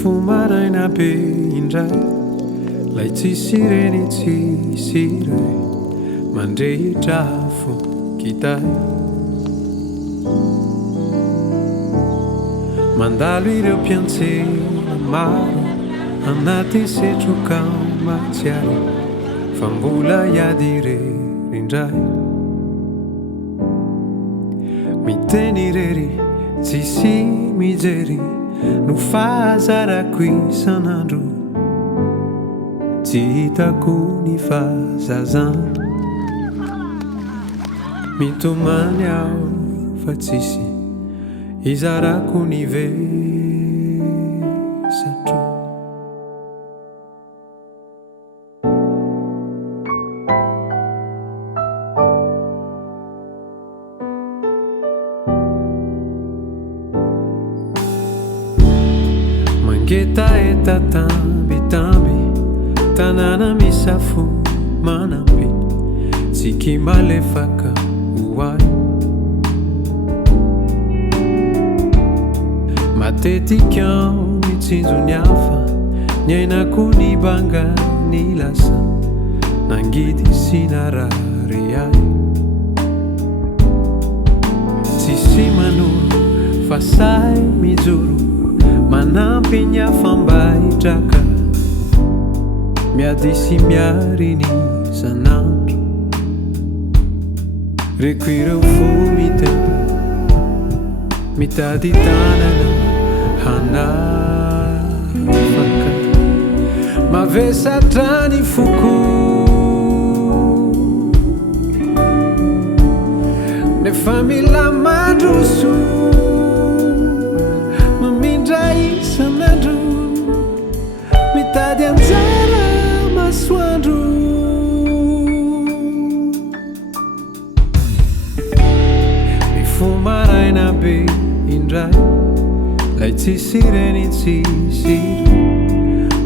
Mifomaraina be indray lay tsisy reny tsisy iray mandrehitra fo kitay mandalo ireo mpiantsena maro anaty setroka matsiaro fa mbola hiady irery indray miteny irery tsisy mijery no fahazarako isan'andro tsy hitako ny fahazazana mitomany aho fa tsisy izarako ny vesatro mangetaeta tambitamby tanàna misafo manampy tsiky malefaka hoay matetikao mitsinjo ny hafa ny ainako ny banga ny lasa nangidy sy narary ahy tsisy manoro fa sahy mijoro manampy ny hafamba hitraka miady sy miary ny sanandro reko ireo fo miteny mitady tanana hanafaka mavesatra ny foko nefa mila mandroso mamindra isan'andro mitady anjara masoandro mifomaraina be indray lay tsisy reny tsisy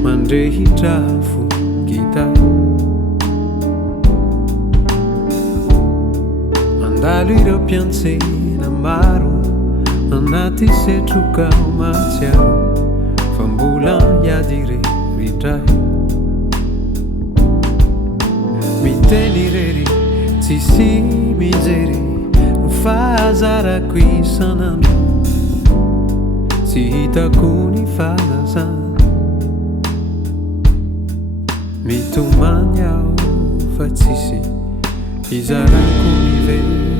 mandrehitra fo kitay mandalo ireo mpiantsena maro anaty setroka matsiaro fa mbola hiady irery indray miteny irery tsisy mijery no fahazarako isan'andro tsy hitako ny fahazazana mitomany aho fa tsisy izarako ny vesatro